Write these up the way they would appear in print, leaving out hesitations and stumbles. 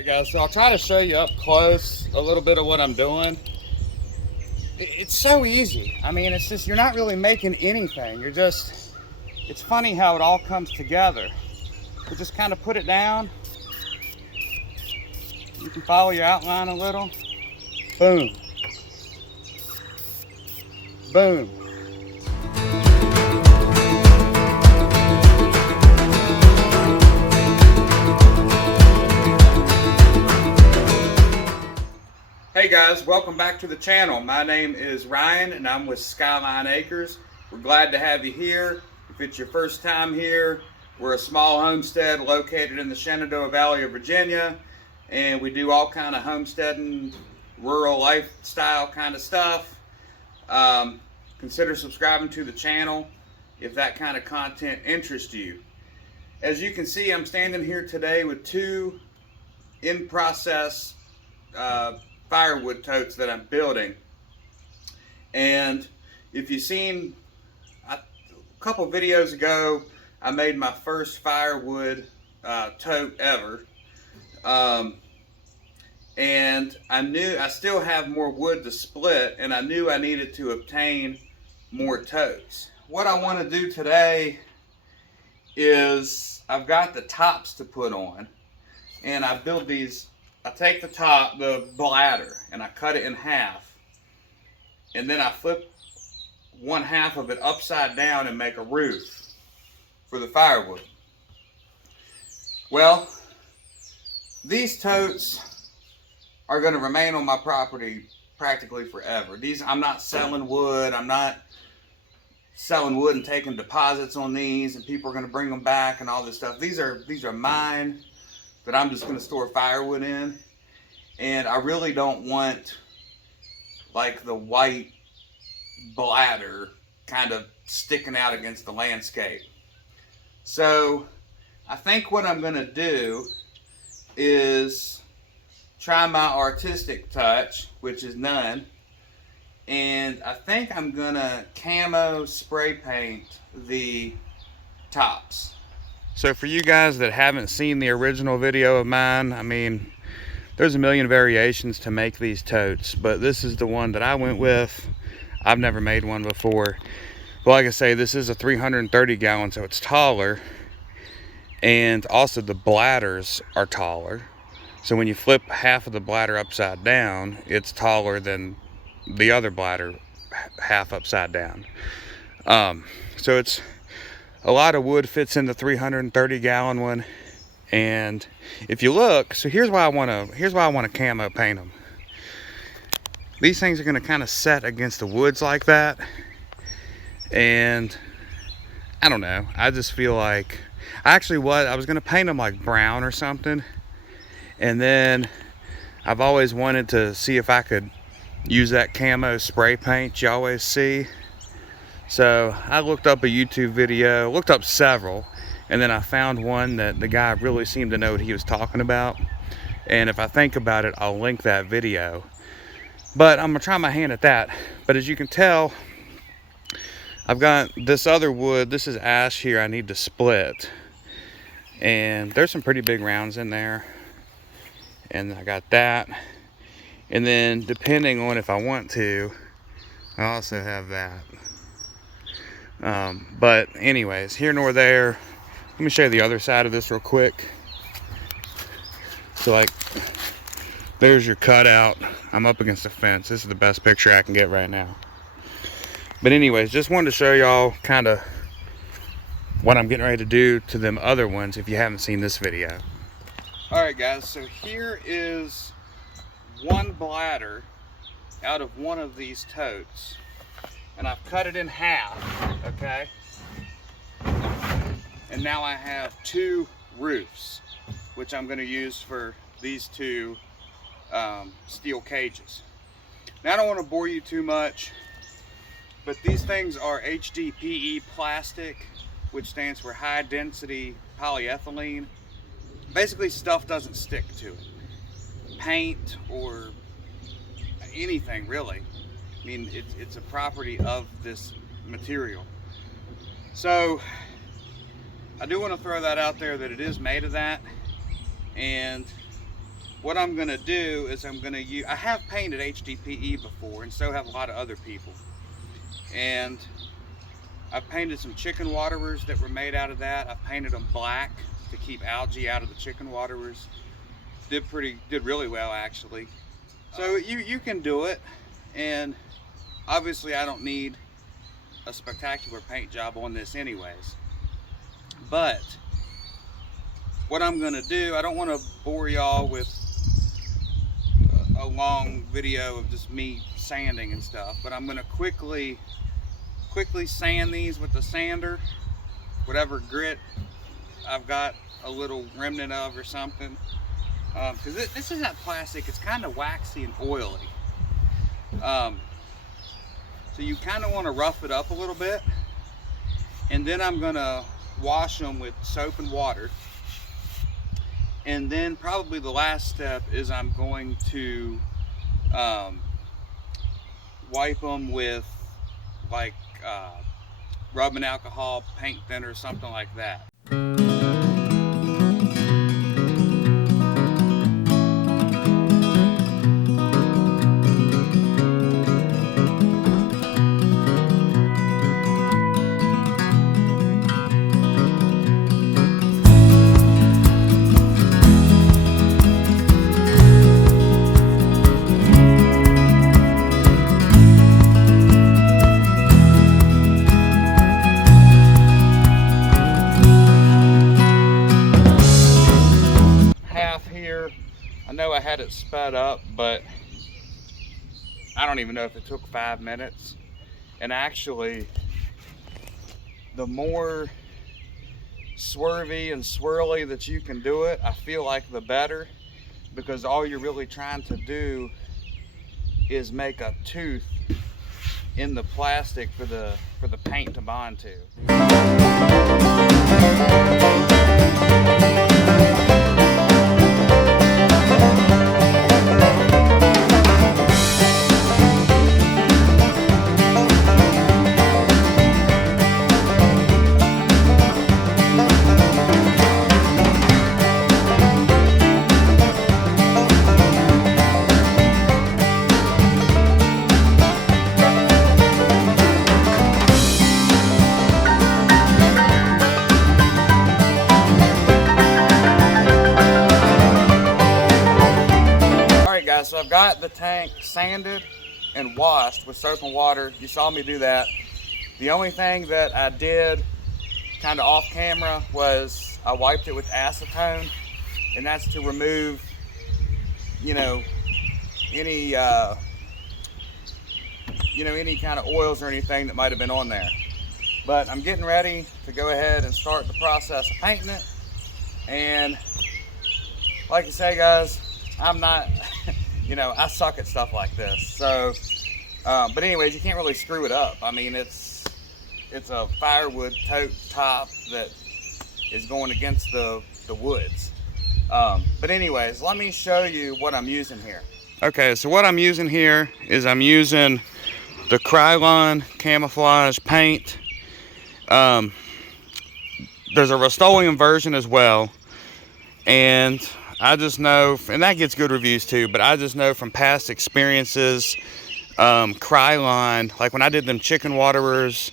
Alright guys, so I'll try to show you up close a little bit of what I'm doing. It's so easy. I mean, it's just, you're not really making anything. It's funny how it all comes together. You just kind of put it down. You can follow your outline a little. Boom. Boom. Hey guys, welcome back to the channel. My name is Ryan and I'm with Skyline Acres. We're glad to have you here. If it's your first time here, we're a small homestead located in the Shenandoah Valley of Virginia, and we do all kind of homesteading, rural lifestyle kind of stuff. Consider subscribing to the channel if that kind of content interests you. As you can see, I'm standing here today with two in-process firewood totes that I'm building. And if you've seen a couple videos ago, I made my first firewood tote ever. And I knew I still have more wood to split, and I knew I needed to obtain more totes. What I want to do today is I've got the tops to put on, and I build these. I take the top, the bladder, and I cut it in half, and then I flip one half of it upside down and make a roof for the firewood. Well, these totes are going to remain on my property practically forever. I'm not selling wood. I'm not selling wood and taking deposits on these, and people are going to bring them back and all this stuff. These are mine that I'm just going to store firewood in, and I really don't want like the white bladder kind of sticking out against the landscape. So I think what I'm going to do is try my artistic touch, which is none, and I think I'm going to camo spray paint the tops. So for you guys that haven't seen the original video of mine, I mean, there's a million variations to make these totes, but this is the one that I went with. I've never made one before. But like I say, this is a 330 gallon, so it's taller. And also the bladders are taller. So when you flip half of the bladder upside down, it's taller than the other bladder half upside down. So it's a lot of wood fits in the 330 gallon one. And if you look, so here's why I want to camo paint them. These things are going to kind of set against the woods like that, and I don't know, I just feel like I was going to paint them like brown or something, and then I've always wanted to see if I could use that camo spray paint you always see. So I looked up a YouTube video, looked up several, and then I found one that the guy really seemed to know what he was talking about. And if I think about it, I'll link that video. But I'm gonna try my hand at that. But as you can tell, I've got this other wood. This is ash here I need to split. And there's some pretty big rounds in there. And I got that. And then depending on if I want to, I also have that. But anyways, here nor there. Let me show you the other side of this real quick. So like, there's your cutout. I'm up against the fence. This is the best picture I can get right now. But anyways, just wanted to show y'all kind of what I'm getting ready to do to them other ones if you haven't seen this video. Alright guys, so here is one bladder out of one of these totes. And I've cut it in half, okay? And now I have two roofs, which I'm going to use for these two steel cages. Now I don't want to bore you too much, but these things are HDPE plastic, which stands for high density polyethylene. Basically stuff doesn't stick to it. Paint or anything really. I mean, it's a property of this material. So I do want to throw that out there, that it is made of that, and what I'm gonna do is I'm gonna use, I have painted HDPE before, and so have a lot of other people. And I've painted some chicken waterers that were made out of that. I've painted them black to keep algae out of the chicken waterers. Did really well actually. So you can do it, and obviously I don't need a spectacular paint job on this anyways. But what I'm gonna do, I don't want to bore y'all with a long video of just me sanding and stuff, but I'm gonna quickly sand these with the sander, whatever grit I've got a little remnant of or something, because this is that plastic, it's kind of waxy and oily, so you kind of want to rough it up a little bit. And then I'm gonna wash them with soap and water, and then probably the last step is I'm going to wipe them with like rubbing alcohol, paint thinner, something like that. I know I had it sped up, but I don't even know if it took 5 minutes. And actually, the more swervy and swirly that you can do it, I feel like the better, because all you're really trying to do is make a tooth in the plastic for the paint to bond to. So I've got the tank sanded and washed with soap and water. You saw me do that. The only thing that I did kind of off camera was I wiped it with acetone, and that's to remove, you know, any any kind of oils or anything that might have been on there. But I'm getting ready to go ahead and start the process of painting it. And like I say, guys, I'm not you know, I suck at stuff like this. So, but anyways, you can't really screw it up. I mean, it's a firewood tote top that is going against the woods. But anyways, let me show you what I'm using here. Okay, so what I'm using here is I'm using the Krylon Camouflage paint. There's a Rust-Oleum version as well, and I just know, and that gets good reviews too, but I just know from past experiences, Krylon, like when I did them chicken waterers,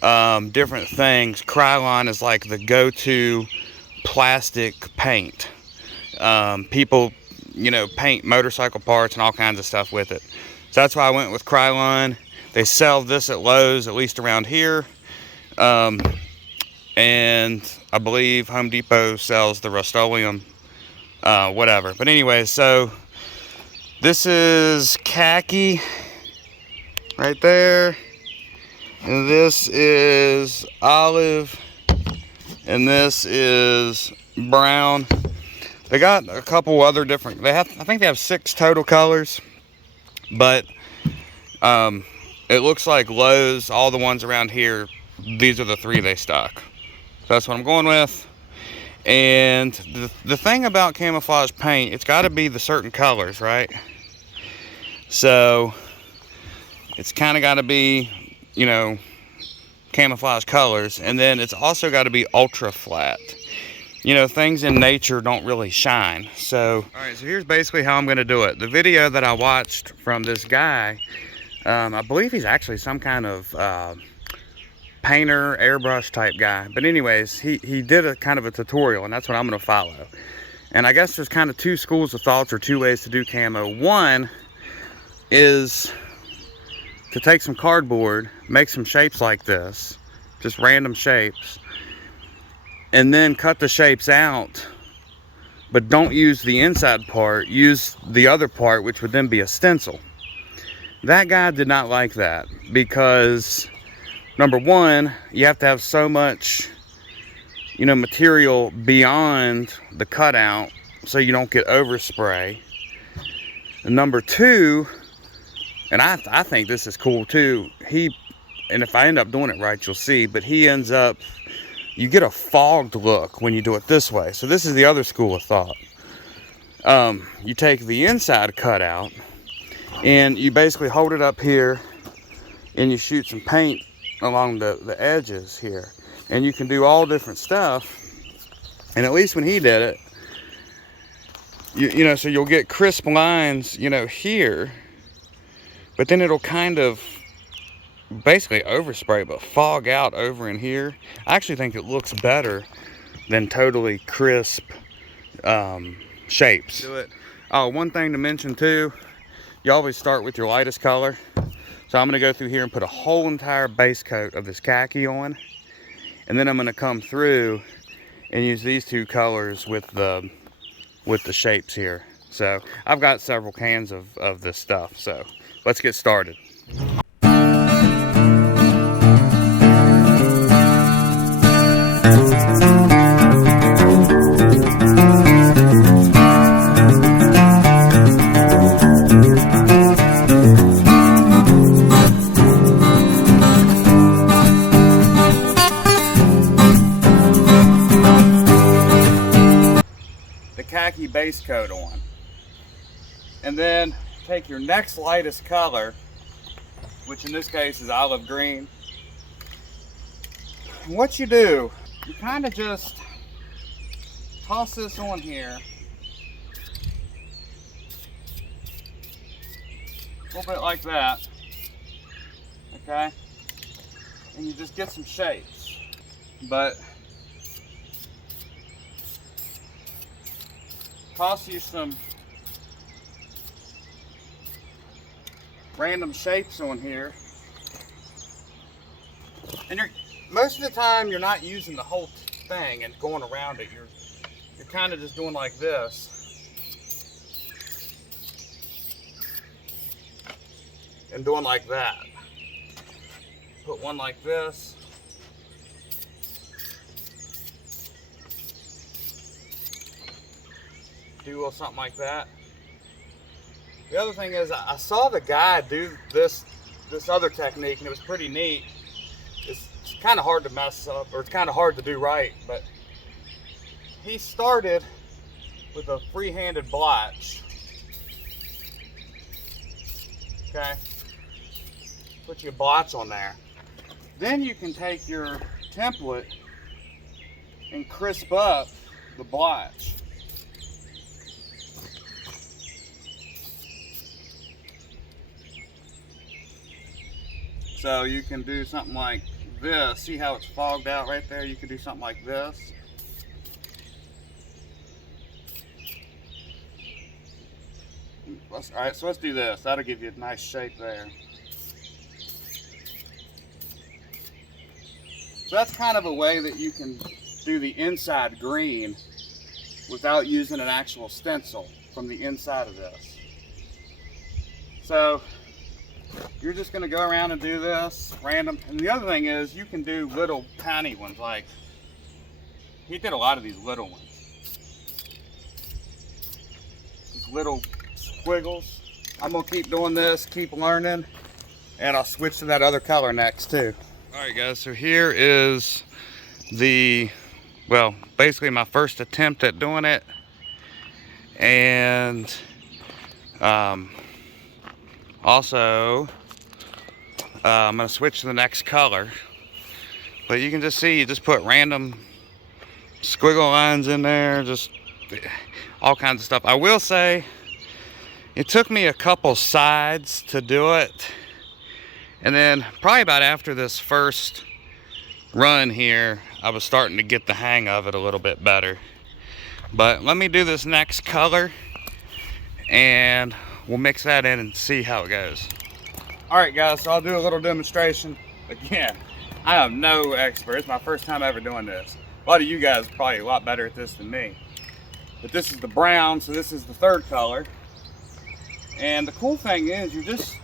different things, Krylon is like the go-to plastic paint. People, you know, paint motorcycle parts and all kinds of stuff with it. So that's why I went with Krylon. They sell this at Lowe's, at least around here. And I believe Home Depot sells the Rust-Oleum. Whatever. But anyway, so this is khaki right there, and this is olive, and this is brown. They got a couple other different, I think they have 6 total colors, but it looks like Lowe's, all the ones around here, these are the 3 they stock. So that's what I'm going with. And the thing about camouflage paint, it's got to be the certain colors, right? So it's kind of got to be, you know, camouflage colors, and then it's also got to be ultra flat. you know, things in nature don't really shine. So, all right, so here's basically how I'm going to do it. The video that I watched from this guy, I believe he's actually some kind of painter, airbrush type guy. But anyways, he did a kind of a tutorial, and that's what I'm going to follow. And I guess there's kind of two schools of thoughts or two ways to do camo. One is to take some cardboard, make some shapes like this, just random shapes, and then cut the shapes out, but don't use the inside part, use the other part, which would then be a stencil. That guy did not like that because, number one, you have to have so much, you know, material beyond the cutout so you don't get overspray. And number two, and I think this is cool too, and if I end up doing it right, you'll see, but he ends up, you get a fogged look when you do it this way. So this is the other school of thought. You take the inside cutout and you basically hold it up here and you shoot some paint along the edges here. And you can do all different stuff. And at least when he did it, you know, so you'll get crisp lines, you know, here, but then it'll kind of basically overspray, but fog out over in here. I actually think it looks better than totally crisp shapes. Do it. Oh, one thing to mention too, you always start with your lightest color. So I'm going to go through here and put a whole entire base coat of this khaki on, and then I'm going to come through and use these two colors with the shapes here. So I've got several cans of this stuff, so let's get started. Khaki base coat on, and then take your next lightest color, which in this case is olive green. And what you do, you kind of just toss this on here a little bit like that, okay, and you just get some shapes. But toss you some random shapes on here, and most of the time you're not using the whole thing and going around it. You're kind of just doing like this and doing like that. Put one like this. Do a little something like that. The other thing is, I saw the guy do this other technique, and it was pretty neat. It's kind of hard to mess up, or it's kind of hard to do right, but he started with a free-handed blotch. Okay, put your blotch on there. Then you can take your template and crisp up the blotch. So you can do something like this. See how it's fogged out right there? You can do something like this. Alright, so let's do this. That'll give you a nice shape there. So that's kind of a way that you can do the inside green without using an actual stencil from the inside of this. So you're just going to go around and do this random. And the other thing is, you can do little tiny ones. Like, he did a lot of these little ones. These little squiggles. I'm going to keep doing this, keep learning, and I'll switch to that other color next too. Alright guys, so here is well, basically my first attempt at doing it. And also, I'm going to switch to the next color. But you can just see, you just put random squiggle lines in there, just all kinds of stuff. I will say, it took me a couple sides to do it. And then probably about after this first run here, I was starting to get the hang of it a little bit better. But let me do this next color and we'll mix that in and see how it goes. Alright guys, so I'll do a little demonstration. Again, I am no expert. It's my first time ever doing this. A lot of you guys are probably a lot better at this than me. But this is the brown, so this is the third color. And the cool thing is you're just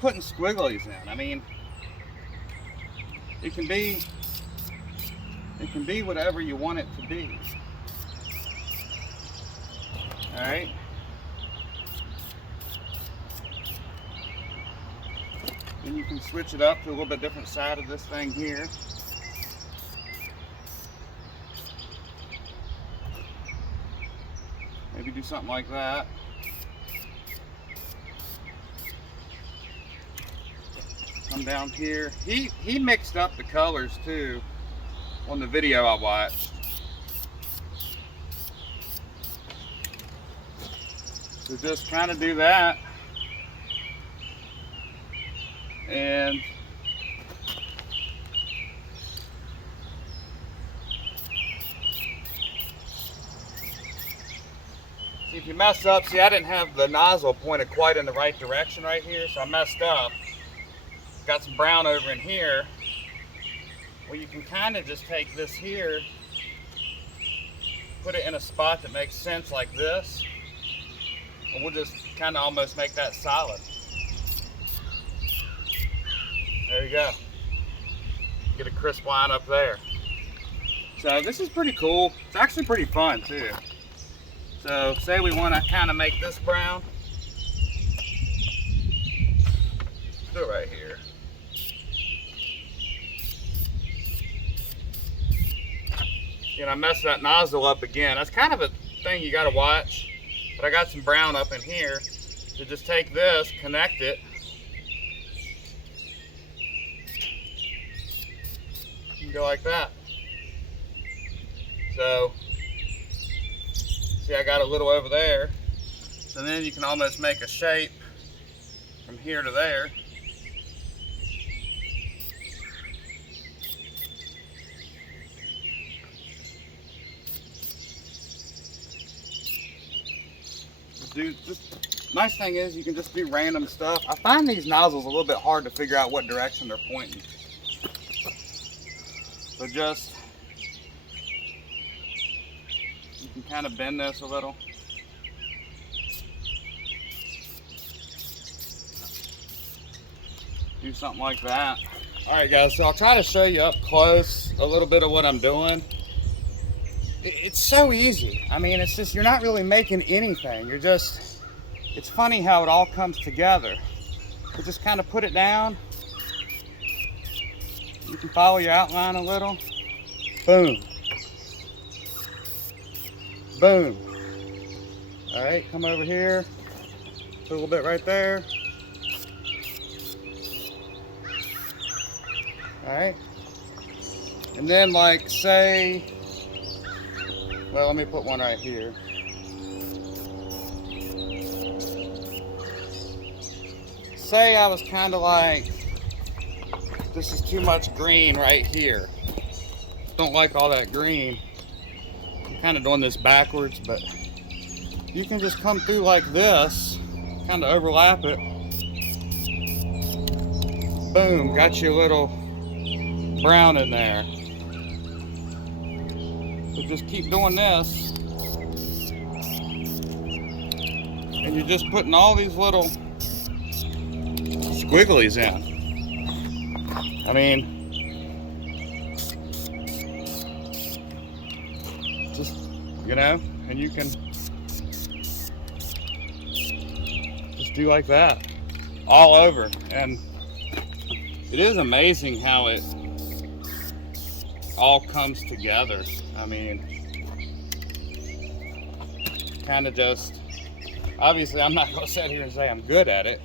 putting squigglies in. I mean, it can be whatever you want it to be. Alright. Then you can switch it up to a little bit different side of this thing here. Maybe do something like that. Come down here. He mixed up the colors too on the video I watched. So just kind of do that. And see, if you mess up, see, I didn't have the nozzle pointed quite in the right direction right here, so I messed up. Got some brown over in here. Well, you can kind of just take this here, put it in a spot that makes sense like this, and we'll just kind of almost make that solid. There you go. Get a crisp line up there. So this is pretty cool. It's actually pretty fun too. So say we want to kind of make this brown. Let's do it right here. And I messed that nozzle up again. That's kind of a thing you got to watch. But I got some brown up in here. So just take this, connect it. You can go like that. So, see, I got a little over there. So then you can almost make a shape from here to there. Nice thing is you can just do random stuff. I find these nozzles a little bit hard to figure out what direction they're pointing. So just, you can kind of bend this a little. Do something like that. All right guys, so I'll try to show you up close a little bit of what I'm doing. It's so easy. I mean, it's just, you're not really making anything. You're just, it's funny how it all comes together. So just kind of put it down. You can follow your outline a little. Boom. Boom. All right, come over here. Put a little bit right there. All right. And then like say, well, let me put one right here. Say I was kind of like, this is too much green right here. Don't like all that green. I'm kind of doing this backwards, but you can just come through like this, kind of overlap it. Boom, got you a little brown in there. So just keep doing this. And you're just putting all these little squigglies in. I mean, just, you know, and you can just do like that all over. And it is amazing how it all comes together. I mean, kind of just, obviously I'm not going to sit here and say I'm good at it,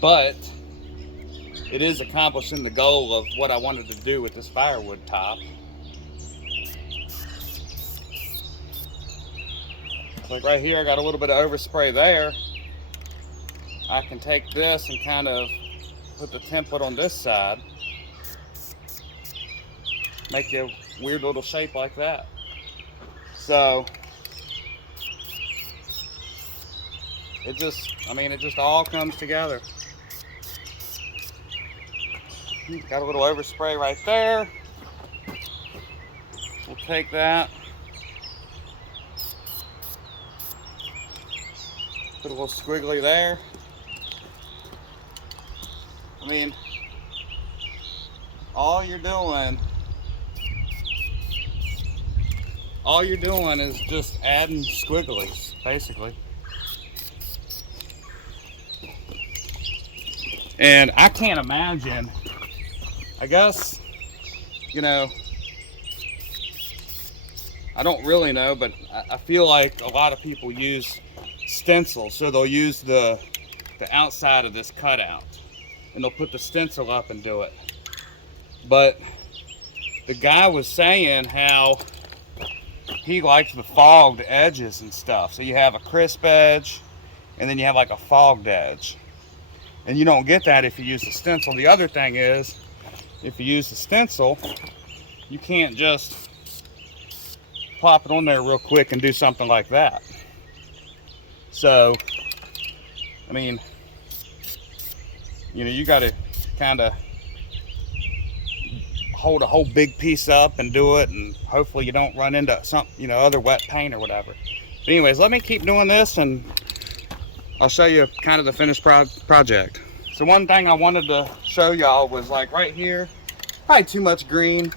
but it is accomplishing the goal of what I wanted to do with this firewood top. Like right here, I got a little bit of overspray there. I can take this and kind of put the template on this side. Make a weird little shape like that. So it just, I mean, it just all comes together. Got a little overspray right there. We'll take that. Put a little squiggly there. I mean, all you're doing is just adding squigglies, basically. And I can't imagine, I guess, you know, I don't really know, but I feel like a lot of people use stencil. So they'll use the outside of this cutout and they'll put the stencil up and do it. But the guy was saying how he likes the fogged edges and stuff. So you have a crisp edge and then you have like a fogged edge. And you don't get that if you use the stencil. The other thing is, if you use the stencil, you can't just plop it on there real quick and do something like that. So, I mean, you know, you got to kind of hold a whole big piece up and do it, and hopefully you don't run into some, you know, other wet paint or whatever. But anyways, let me keep doing this and I'll show you kind of the finished project. So one thing I wanted to show y'all was like right here, probably too much green.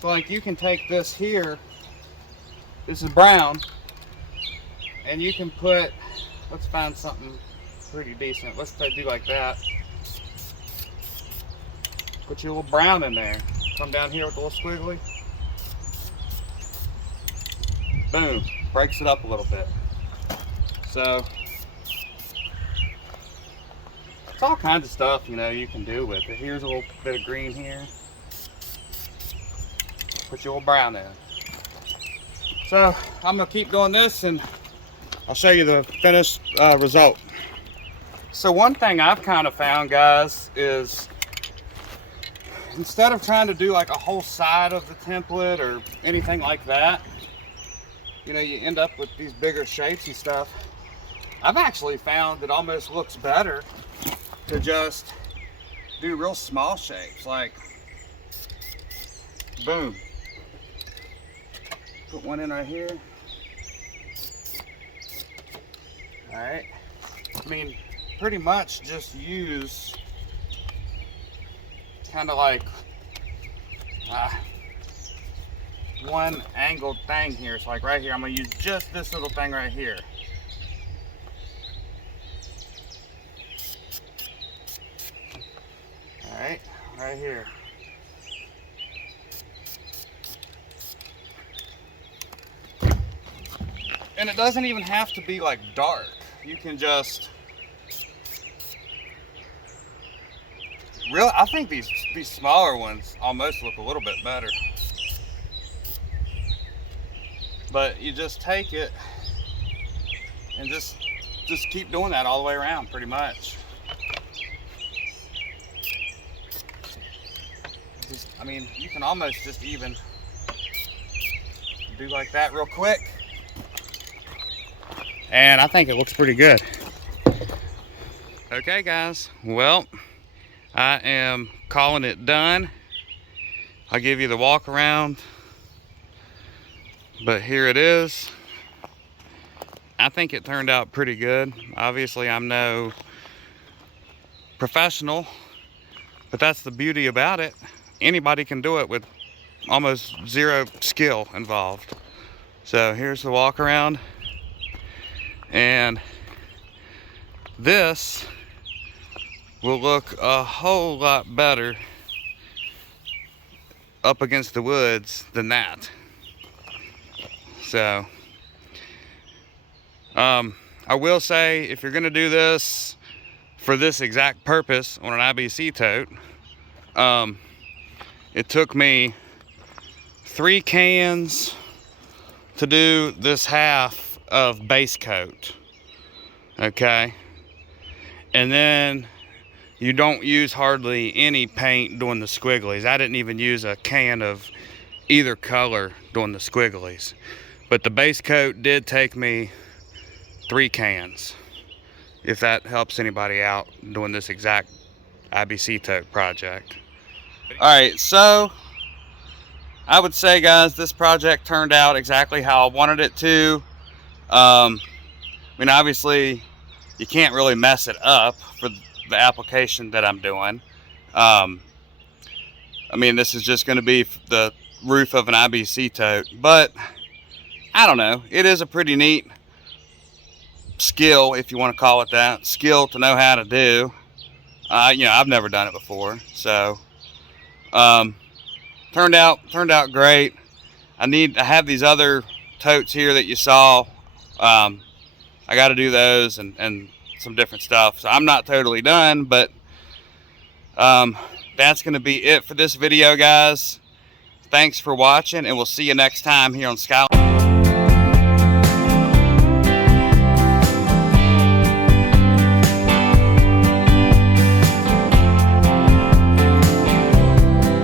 So like you can take this here, this is brown, and you can put, let's find something pretty decent. Let's do like that. Put your little brown in there. Come down here with a little squiggly. Boom, breaks it up a little bit. So it's all kinds of stuff, you know, you can do with it. Here's a little bit of green here. Put your little brown in. So I'm gonna keep doing this and I'll show you the finished result. So one thing I've kind of found, guys, is instead of trying to do like a whole side of the template or anything like that, you know, you end up with these bigger shapes and stuff. I've actually found it almost looks better to just do real small shapes, like boom. Put one in right here. All right. I mean, pretty much just use kind of like one angled thing here. It's like right here, I'm gonna use just this little thing right here. All right, right here. And it doesn't even have to be like dark. You can just I think these smaller ones almost look a little bit better. But you just take it and just keep doing that all the way around, pretty much. I mean, you can almost just even do like that real quick. And I think it looks pretty good. Okay, guys, well, I am calling it done. I'll give you the walk around, but here it is. I think it turned out pretty good. Obviously, I'm no professional, but that's the beauty about it. Anybody can do it with almost zero skill involved. So here's the walk around. And this will look a whole lot better up against the woods than that. So I will say, if you're gonna do this for this exact purpose on an IBC tote, it took me 3 cans to do this half of base coat, okay? And then you don't use hardly any paint doing the squigglies. I didn't even use a can of either color doing the squigglies. But the base coat did take me 3 cans, if that helps anybody out doing this exact IBC tote project. Alright, so I would say, guys, this project turned out exactly how I wanted it to. I mean, obviously, you can't really mess it up for the application that I'm doing. I mean, this is just going to be the roof of an IBC tote, but I don't know. It is a pretty neat skill, if you want to call it that, skill to know how to do. You know, I've never done it before, so turned out great. I have these other totes here that you saw. I got to do those and some different stuff, so I'm not totally done, but that's going to be it for this video, guys. Thanks for watching, and we'll see you next time here on Skyline.